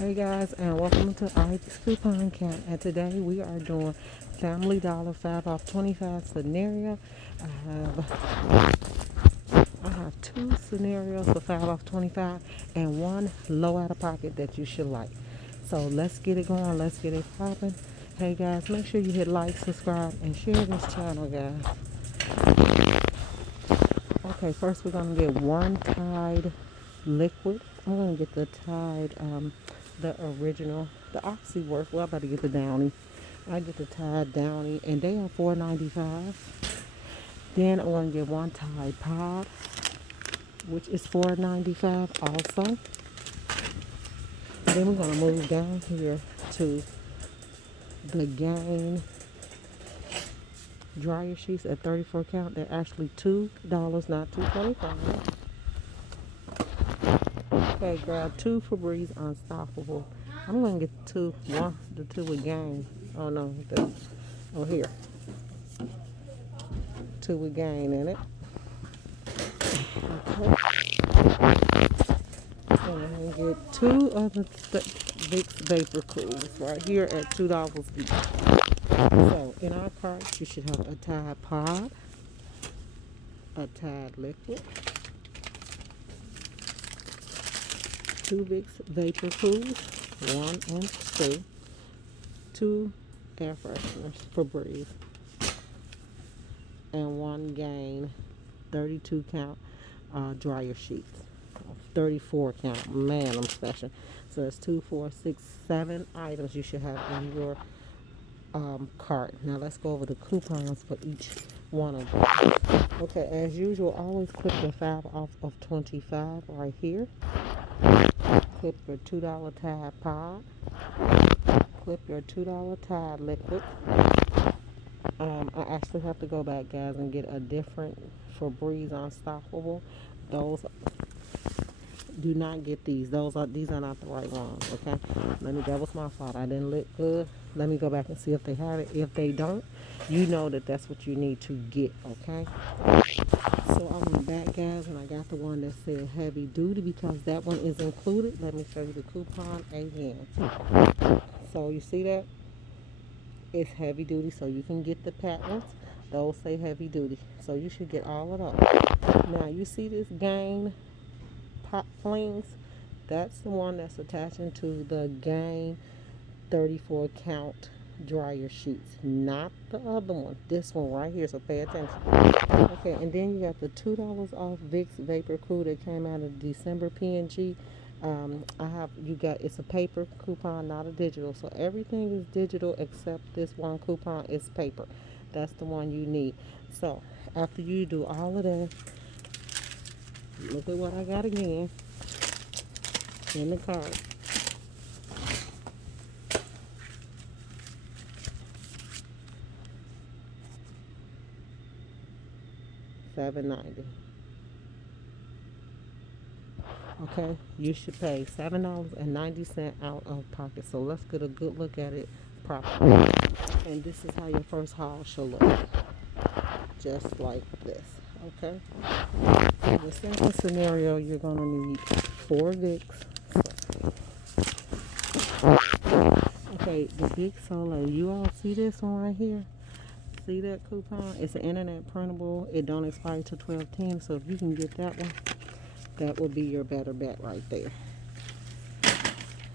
Hey guys, and welcome to Ike's Coupon Count. And today we are doing Family Dollar 5 off 25 scenario. I have two scenarios for 5 off 25 and one low out of pocket that you should like. So let's get it going. Let's get it popping. Hey guys, make sure you hit like, subscribe, and share this channel, guys. Okay, first we're gonna get one Tide liquid. I'm gonna get the Tide, the original, the Oxy work. Well, I'm about to get the Downy. I get the Tide Downy, and they are $4.95. Then I'm gonna get one Tide Pod, which is $4.95 also. Then we're gonna move down here to the Gain dryer sheets at 34 count. They're actually $2, not $2.25. Okay, grab two Febreze Unstoppable. I'm gonna get the two with Gain. Oh no, here. Two with Gain in it. Okay. And I'm gonna get two of the Vicks Vapor Cools right here at $2 each. So in our cart, you should have a Tide Pod, a Tide Liquid, two Vicks Vapor Cools, 1 and 2, two air fresheners for Breeze, and one Gain 32 count dryer sheets. 34 count. Man, I'm special. So that's 2, 4, 6, 7 items you should have in your cart. Now let's go over the coupons for each one of them. Okay, as usual, always click the 5 off of 25 right here. Clip your $2 Tide Pod. Clip your $2 Tide Liquid. I actually have to go back, guys, and get a different Febreze Unstoppable. Those do not get these. These are not the right ones. Okay, that was my fault. I didn't look good. Let me go back and see if they have it. If they don't, you know that's what you need to get. Okay. So I'm back, guys, and I got the one that said heavy duty because that one is included. Let me show you the coupon again. So you see that? It's heavy duty, so you can get the patents. Those say heavy duty, so you should get all of those. Now you see this Gain pop flings? That's the one that's attaching to the Gain 34 count dryer sheets, not the other one. This one right here, so pay attention. Okay, and then you got the $2 off Vicks Vapor Cool that came out of December P&G. It's a paper coupon, not a digital. So everything is digital except this one coupon is paper. That's the one you need. So after you do all of that, look at what I got again in the cart. $7.90. Okay, you should pay $7.90 out of pocket. So let's get a good look at it properly. And this is how your first haul should look. Just like this. Okay. In the second scenario, you're gonna need 4 Vicks. Okay, the Big Solo. You all see this one right here? See that coupon? It's an internet printable. It don't expire till 12/10. So if you can get that one, that will be your better bet right there.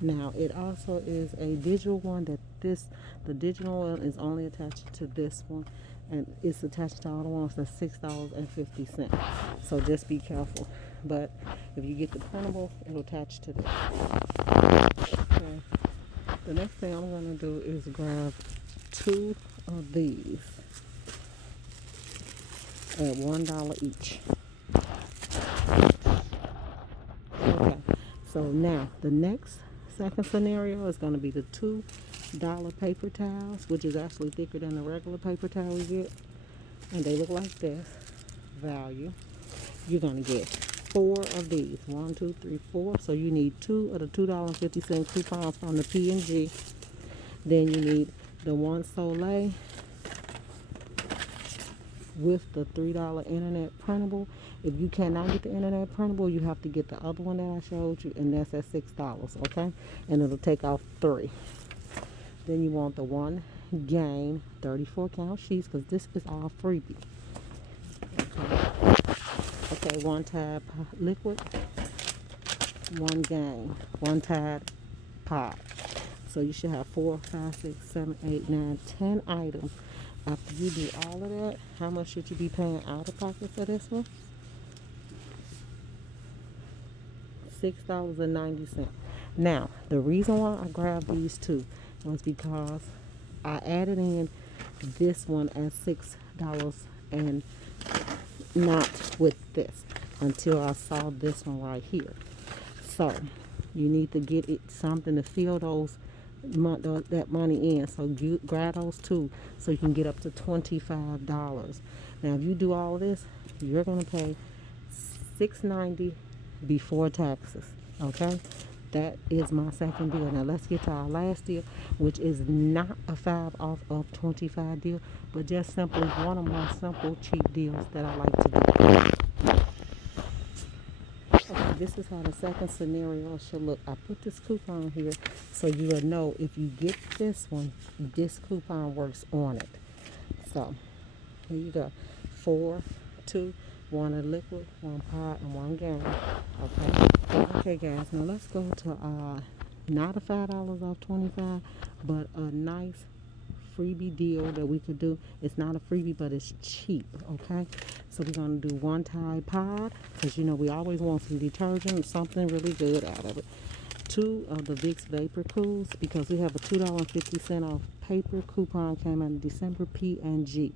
Now it also is a digital one the digital one is only attached to this one, and it's attached to all the ones that's $6.50. So just be careful. But if you get the printable, it'll attach to this. Okay. The next thing I'm gonna do is grab 2 of these at $1 each. Okay, so now the second scenario is going to be the $2 paper towels, which is actually thicker than the regular paper towel we get, and they look like this. Value. You're going to get 4 of these. 1, 2, 3, 4. So you need 2 of the $2.50 coupons from the P&G. Then you need the one Soleil with the $3 internet printable. If you cannot get the internet printable, you have to get the other one that I showed you, and that's at $6, okay? And it'll take off 3. Then you want the one gain 34 count sheets, because this is all freebie. Okay, one tab liquid, one gain, one tab pod. So you should have 4, 5, 6, 7, 8, 9, 10 items. After you do all of that, how much should you be paying out of pocket for this one? $6.90. Now, the reason why I grabbed these two was because I added in this one at $6 and not with this until I saw this one right here. So you need to get it something to fill that money in. So you grab those two so you can get up to $25. Now if you do all this, you're gonna pay $6.90 before taxes. Okay, that is my second deal. Now let's get to our last deal, which is not a 5 off of 25 deal, but just simply one of my simple cheap deals that I like to do. Okay, this is how the second scenario should look. I put this coupon here so you will know if you get this one, this coupon works on it. So here you go. 4, 2, 1 a liquid, 1 pod, and 1 gallon. Okay, guys. Now let's go to not a $5 off 25, but a nice freebie deal that we could do. It's not a freebie, but it's cheap. Okay, so we're gonna do 1 Tide pod, because you know we always want some detergent, something really good out of it. 2 of the Vicks Vapor Cools, because we have a $2.50 off paper coupon came out in December, P&G.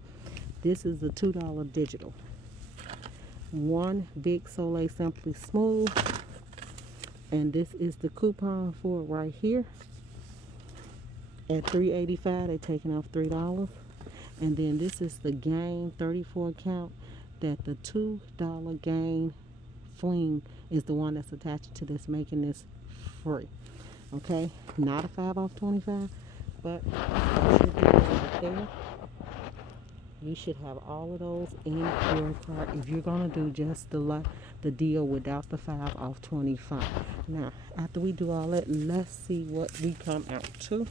This is the $2 digital. 1 Vicks Soleil Simply Smooth, and this is the coupon for it right here. At $3.85, they're taking off $3. And then this is the Gain 34 count, that the $2 Gain Fling is the one that's attached to this, making this free. Okay, not a 5 off 25, but should be right there. You should have all of those in your cart if you're gonna do just the deal without the 5 off 25. Now, after we do all that, let's see what we come out to.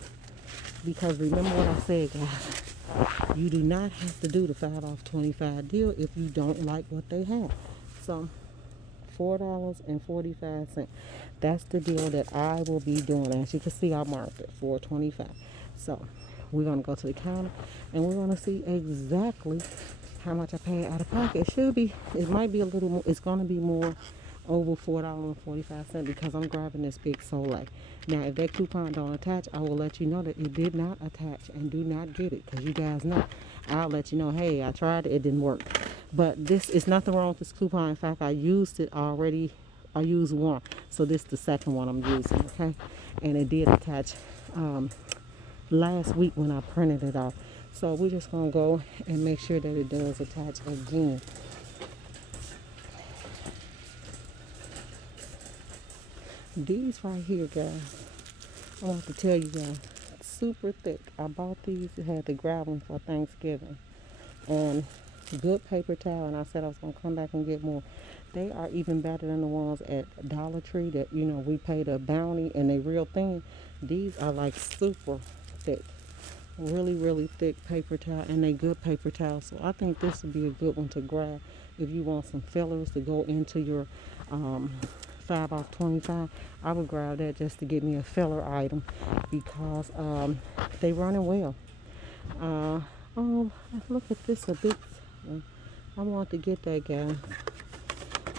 Because remember what I said, guys, you do not have to do the 5 off 25 deal if you don't like what they have. So $4.45. That's the deal that I will be doing. As you can see, I marked it $4.25. So we're gonna go to the counter and we're gonna see exactly how much I pay out of pocket. It might be a little more. It's gonna be more, over $4.45, because I'm grabbing this big Soleil. Now, if that coupon don't attach, I will let you know that it did not attach, and do not get it, because you guys know. I'll let you know, hey, I tried it, it didn't work. But this is nothing wrong with this coupon. In fact, I used it already. I used one, so this is the second one I'm using, okay? And it did attach last week when I printed it off. So we're just gonna go and make sure that it does attach again. These right here, guys, I want to tell you guys, super thick. I bought these, had to grab them for Thanksgiving. And good paper towel, and I said I was going to come back and get more. They are even better than the ones at Dollar Tree that, you know, we paid a bounty and they real thin. These are like super thick. Really, really thick paper towel, and they good paper towels. So I think this would be a good one to grab if you want some fillers to go into your 5 off 25. I would grab that just to get me a filler item, because they running well. Look at this, a big one. I want to get that, guy.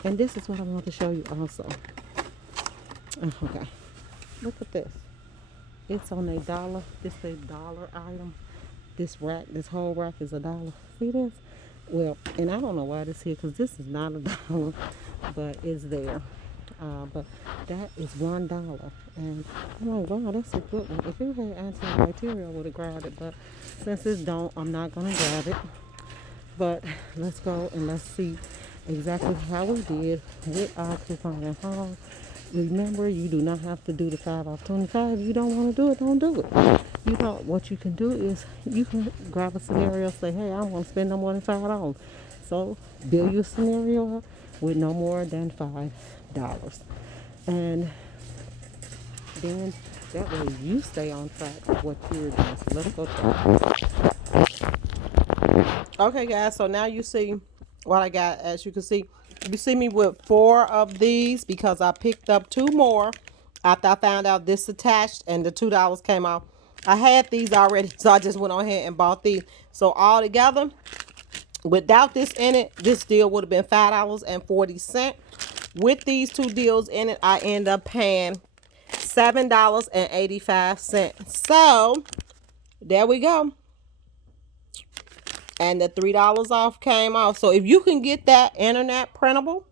And this is what I want to show you also. Okay, look at this. It's on $1. This is $1 item. This whole rack is $1. See this? Well, and I don't know why this here, because this is not $1, but it's there. But that is $1, and I'm like, wow, that's a good one. If it had antibacterial, I would have grabbed it, but since it don't, I'm not gonna grab it. But let's go and let's see exactly how we did with our coupon and Hobbs. Remember, you do not have to do the 5 off 25. If you don't want to do it, don't do it. You know what you can do is you can grab a scenario, say, hey, I want to spend no more than $5. So build your scenario up, with no more than $5. And then that way you stay on track with what you're doing. So let's go try. Okay, guys, so now you see what I got. As you can see, you see me with 4 of these because I picked up 2 more after I found out this attached and the $2 came off. I had these already, so I just went on ahead and bought these. So all together, without this in it, this deal would have been $5.40. With these 2 deals in it, I end up paying $7.85. So there we go. And the $3 off came off. So if you can get that internet printable,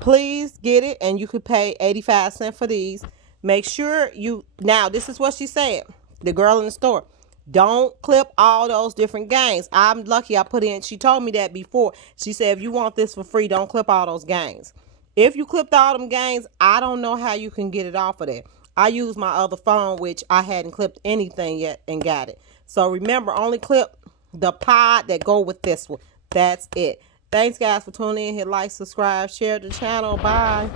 please get it. And you could pay 85 cents for these. Make sure you, now this is what she said, the girl in the store. Don't clip all those different gangs. I'm lucky I put in, she told me that before. She said, if you want this for free, don't clip all those gangs. If you clipped all them gangs, I don't know how you can get it off of there. I used my other phone, which I hadn't clipped anything yet, and got it. So remember, only clip the pod that go with this one. That's it. Thanks, guys, for tuning in. Hit like, subscribe, share the channel. Bye.